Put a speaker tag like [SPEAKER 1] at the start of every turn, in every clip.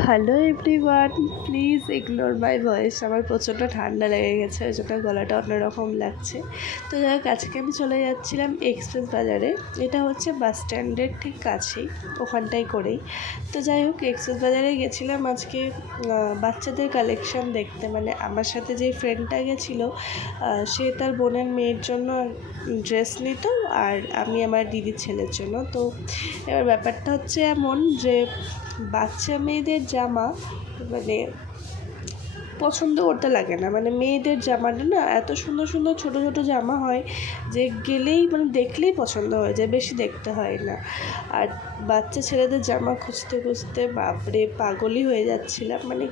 [SPEAKER 1] Hello everyone please ignore my voice আমার প্রচণ্ড ঠান্ডা লেগে গেছে, ওই জন্য গলাটা অন্যরকম লাগছে। তো যাই হোক, আজকে আমি চলে যাচ্ছিলাম এক্সপ্রেস বাজারে। এটা হচ্ছে বাস স্ট্যান্ডের ঠিক কাছেই, ওখানটাই করেই। তো যাই হোক এক্সপ্রেস বাজারে গেছিলাম আজকে বাচ্চাদের কালেকশন দেখতে। মানে আমার সাথে যে ফ্রেন্ডটা গেছিল সে তার বোনের মেয়ের জন্য ড্রেস নিত আর আমি আমার দিদির ছেলের জন্য। তো এবার ব্যাপারটা হচ্ছে এমন যে বাচ্চা মেয়েদের জামা মানে পছন্দ করতে লাগে না। মানে মেয়েদের জামাটা না এত সুন্দর সুন্দর ছোট ছোট জামা হয় যে গেলেই মানে দেখলেই পছন্দ হয়ে যায়, বেশি দেখতে হয় না। আর বাচ্চা ছেলেদের জামা খুঁজতে খুঁজতে বাপরে পাগলই হয়ে যাচ্ছিলাম। মানে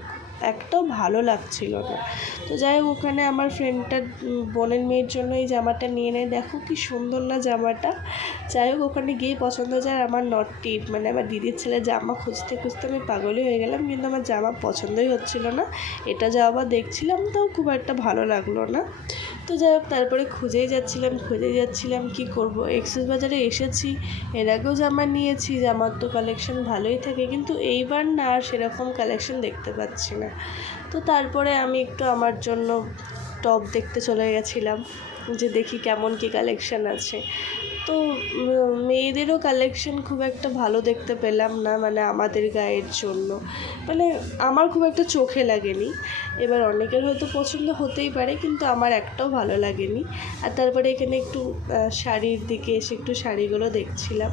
[SPEAKER 1] একটাও ভালো লাগছিল না তো যাই হোক, ওখানে আমার ফ্রেন্ডটার বোনের মেয়ের জন্য এই জামাটা নিয়ে নেয়। দেখো কি সুন্দর না জামাটা। যাই হোক, ওখানে গিয়ে পছন্দ হয়েছে। আর আমার নটটির মানে আমার দিদির ছেলে জামা খুঁজতে খুঁজতে আমি পাগলই হয়ে গেলাম, কিন্তু আমার জামা পছন্দই হচ্ছিল না। এটা যা আবার দেখছিলাম, তাও খুব একটা ভালো লাগল না। তো যাই হোক, তারপরে খুঁজেই যাচ্ছিলাম খুঁজেই যাচ্ছিলাম, কি করব? এক্সেস বাজারে এসেছি। এর আগেও জামা নিয়েছি, জামার তো কালেকশন ভালোই থাকে, কিন্তু এইবার না আর সেরকম কালেকশন দেখতে পাচ্ছি না। তো তারপরে আমি একটু আমার জন্য টপ দেখতে চলে গেছিলাম, যে দেখি কেমন কী কালেকশন আছে। তো মেয়েদেরও কালেকশন খুব একটা ভালো দেখতে পেলাম না মানে আমাদের গায়ের জন্য। মানে আমার খুব একটা চোখে লাগেনি। এবার অনেকের হয়তো পছন্দ হতেই পারে, কিন্তু আমার একটাও ভালো লাগেনি। আর তারপরে এখানে একটু শাড়ির দিকে এসে একটু শাড়িগুলো দেখছিলাম।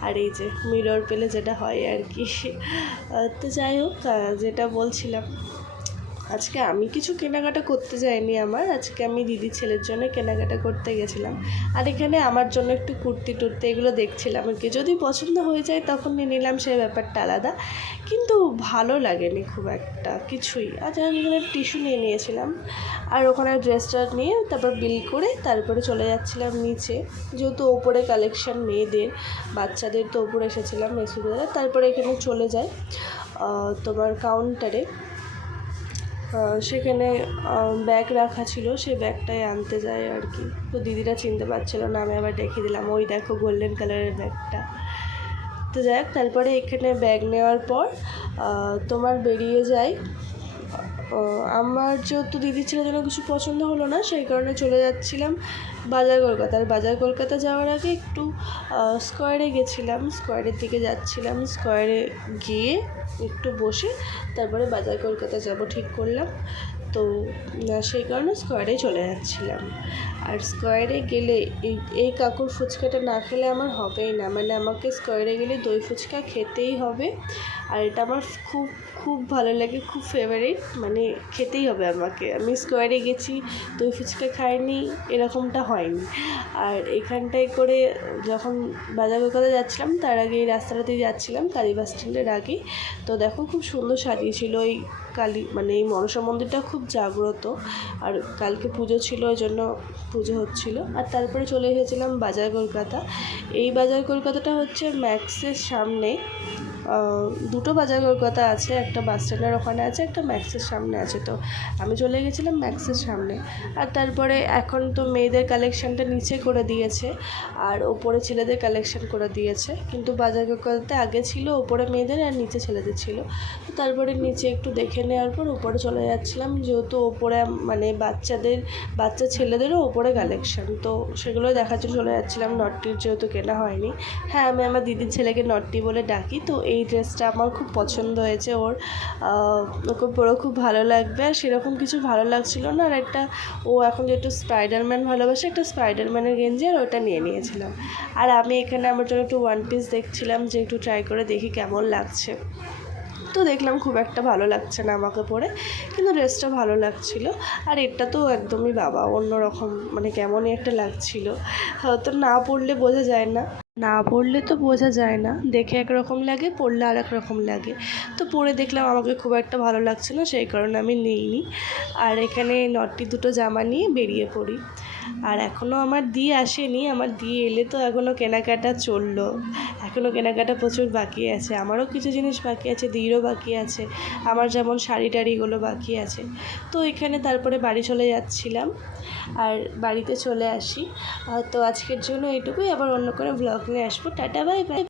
[SPEAKER 1] আর এই যে মিরর পেলে যেটা হয় আর কি। তো যাই হোক যেটা বলছিলাম আজকে আমি কিছু কেনাকাটা করতে যাইনি আমার। আজকে আমি দিদি ছেলের জন্য কেনাকাটা করতে গেছিলাম। আর এখানে আমার জন্য একটু কুর্তি টুর্তি এগুলো দেখছিলাম আর কি। যদি পছন্দ হয়ে যায় তখন নিয়ে নিলাম সেই ব্যাপারটা আলাদা। কিন্তু ভালো লাগেনি খুব একটা, কিছুই। আর আমি এখানে টিস্যু নিয়ে নিয়েছিলাম আর ওখানে ড্রেসটা নিয়ে তারপর বিল করে তারপরে চলে যাচ্ছিলাম নিচে। যেহেতু ওপরে কালেকশন মেয়েদের, বাচ্চাদের তো ওপরে এসেছিলাম মেসুদারা। তারপরে এখানে চলে যায় তোমার কাউন্টারে। সেখানে ব্যাগ রাখা ছিল, সে ব্যাগটাই আনতে যায় আর কি। তো দিদিরা চিনতে পারছিল না, আমি আবার দেখিয়ে দিলাম, ওই দেখো গোল্ডেন কালারের ব্যাগটা তো যাই তারপরে এখানে ব্যাগ নেওয়ার পর তোমার বেরিয়ে যায় আমার যেহেতু দিদি ছেলের যেন কিছু পছন্দ হলো না, সেই কারণে চলে যাচ্ছিলাম বাজার কলকাতার বাজার কলকাতা যাওয়ার আগে একটু স্কোয়ারে গেছিলাম স্কোয়ারের দিকে যাচ্ছিলাম স্কোয়ারে গিয়ে একটু বসে তারপরে বাজার কলকাতা যাব, ঠিক করলাম। তো সেই কারণে স্কোয়ারে চলে যাচ্ছিলাম। আর স্কোয়ারে গেলে এই কাকুর ফুচকাটা না খেলে আমার হবেই না। মানে আমাকে স্কোয়ারে গেলে দই ফুচকা খেতেই হবে। আর এটা আমার খুব খুব ভালো লাগে, খুব ফেভারিট মানে খেতেই হবে আমাকে। আমি স্কোয়ারে গেছি, দই ফুচকা খাইনি, এরকমটা হয়নি। আর এখানটায় করে যখন বাজার কলকাতা যাচ্ছিলাম, তার আগে এই রাস্তাটাতেই যাচ্ছিলাম কালী বাস স্ট্যান্ডের আগে। তো দেখো, খুব সুন্দর সাজিয়েছিল এই কালী মানে এই মনসা মন্দিরটা খুব জাগ্রত। আর কালকে পুজো ছিল ওই জন্য পুজো হচ্ছিল। আর তারপরে চলে এসেছিলাম বাজার কলকাতা। এই বাজার কলকাতাটা হচ্ছে ম্যাক্সের সামনে। দুটো বাজার কলকাতা আছে, একটা বাস স্ট্যান্ডের ওখানে আছে, একটা ম্যাক্সের সামনে আছে। তো আমি চলে গেছিলাম ম্যাক্সের সামনে। আর তারপরে এখন তো মেয়েদের কালেকশানটা নিচে করে দিয়েছে, আর ওপরে ছেলেদের কালেকশন করে দিয়েছে। কিন্তু বাজার কলকাতাতে আগে ছিল, ওপরে মেয়েদের আর নিচে ছেলেদের ছিল। তো তারপরে নিচে একটু দেখে নেওয়ার পর উপরে চলে যাচ্ছিলাম, যেহেতু ওপরে মানে বাচ্চাদের, বাচ্চা ছেলেদেরও ওপরে কালেকশান তো সেগুলো দেখার জন্য চলে যাচ্ছিলাম, নটটির যেহেতু কেনা হয়নি। হ্যাঁ আমি আমার দিদির ছেলেকে নটটি বলে ডাকি, তো এই ড্রেসটা আমার খুব পছন্দ হয়েছে ওর। ওকে পরেও খুব ভালো লাগবে। আর সেরকম কিছু ভালো লাগছিল না। আর একটা ও এখন যেহেতু স্পাইডারম্যান ভালোবাসে, একটা স্পাইডারম্যানের গেঞ্জি আর ওটা নিয়ে নিয়েছিলাম। আর আমি এখানে আমার জন্য একটু ওয়ান পিস দেখছিলাম, যে একটু ট্রাই করে দেখি কেমন লাগছে। তো দেখলাম খুব একটা ভালো লাগছে না আমাকে পরে, কিন্তু ড্রেসটা ভালো লাগছিল। আর এটা তো একদমই বাবা, অন্যরকম মানে কেমনই একটা লাগছিল। হয়তো না পরলে বোঝা যায় না। না পড়লে তো বোঝা যায় না। দেখে একরকম লাগে, পড়লে আর রকম লাগে। তো পরে দেখলাম আমাকে খুব একটা ভালো লাগছে না, সেই কারণে আমি নিইনি। আর এখানে নটটি দুটো জামা নিয়ে বেরিয়ে পড়ি। আর এখনও আমার দি আসেনি, আমার দি এলে তো এখনও কেনাকাটা চলল। এখনও কেনাকাটা প্রচুর বাকি আছে, আমারও কিছু জিনিস বাকি আছে, দিরও বাকি আছে, আমার যেমন শাড়ি টাড়িগুলো বাকি আছে। তো এখানে তারপরে বাড়ি চলে যাচ্ছিলাম, আর বাড়িতে চলে আসি। তো আজকের জন্য এটুকুই আবার অন্য কোনো ব্লগ নিয়ে আসব। Tata bye bye